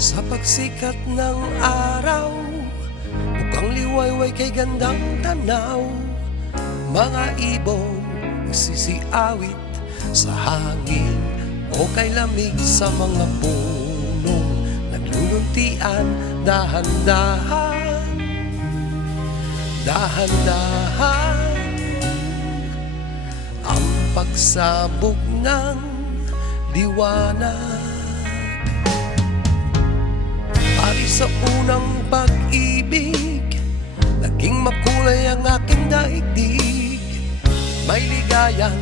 Sa pagsikat ng araw, mukhang liwayway kay gandang tanaw. Mga ibong nagsisiawit sa hangin o kay lamig sa mga punong nagluluntian. Dahan-dahan, dahan-dahan ang pagsabog ng liwanag. Pari sa unang pag-ibig, naging makulay ang aking daigdig. May ligayang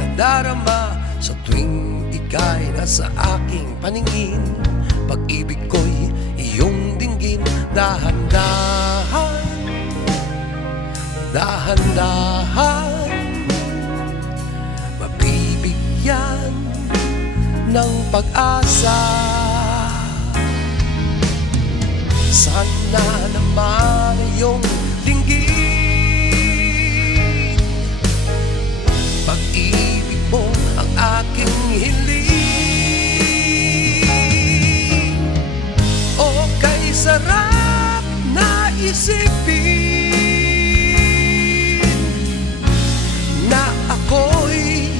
nadarama sa tuwing ika'y nasa aking paningin. Pag-ibig ko'y iyong dinggin. Dahan-dahan, dahan-dahan mabibigyan ng pag-asa. Sana naman iyong dinggin, pag-ibig mo ang aking hiling. O kay sarap na isipin na ako'y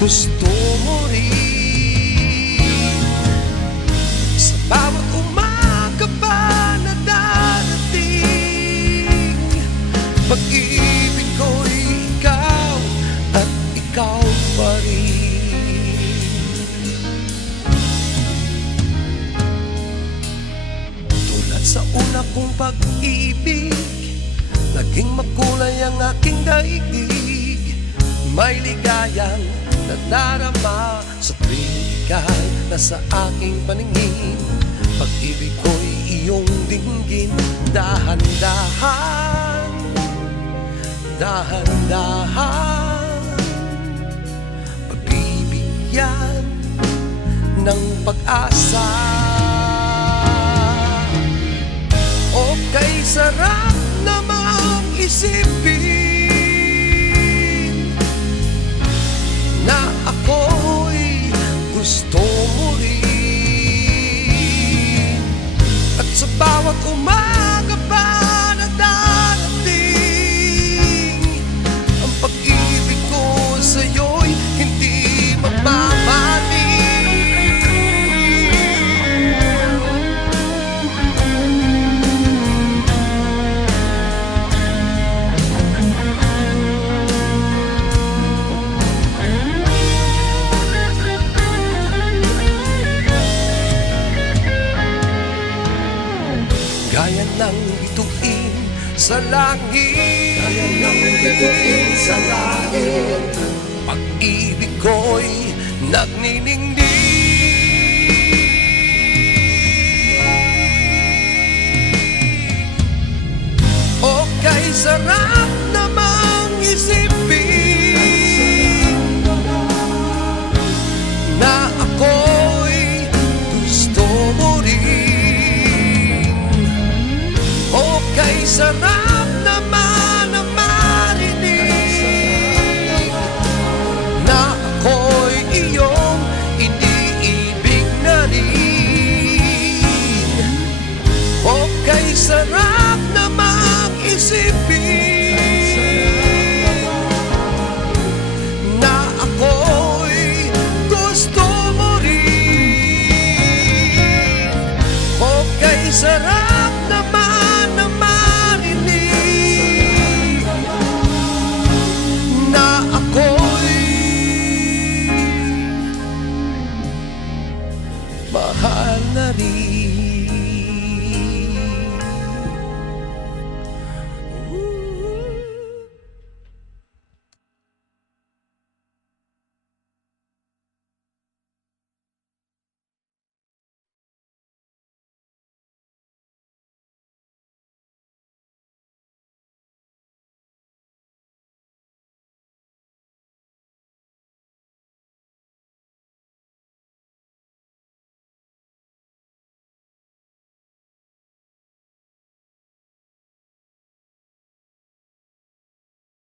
gusto mo rin. Sa bawat umaga pa na darating, pag-ibig ko'y ikaw at ikaw pa rin. Tulad sa una kong pag-ibig, naging makulay ang aking daigdig. May ligayang nadarama sa tuwing ika'y nasa aking paningin. Pag-ibig ko'y iyong dinggin. Dahan-dahan, dahan-dahan pagbibigyan ng pag-asa. O kay sarap namang isipin na ako'y gusto mo rin. At sa bawat umaga pa na darating, ang pag-ibig ko sa'yo'y hindi magmamaling. Gaya ng bituin sa langit, gaya ng bituin sa langit, pag-ibig ko'y nagniningning. O kay sarap namang isipin na ako'y gusto mo rin. O kay sarap naman na marinig na ako'y iyong iniibig na rin. O kay sarap namang isipin na ako'y gusto mo rin. O kay sarap naman mahal na rin.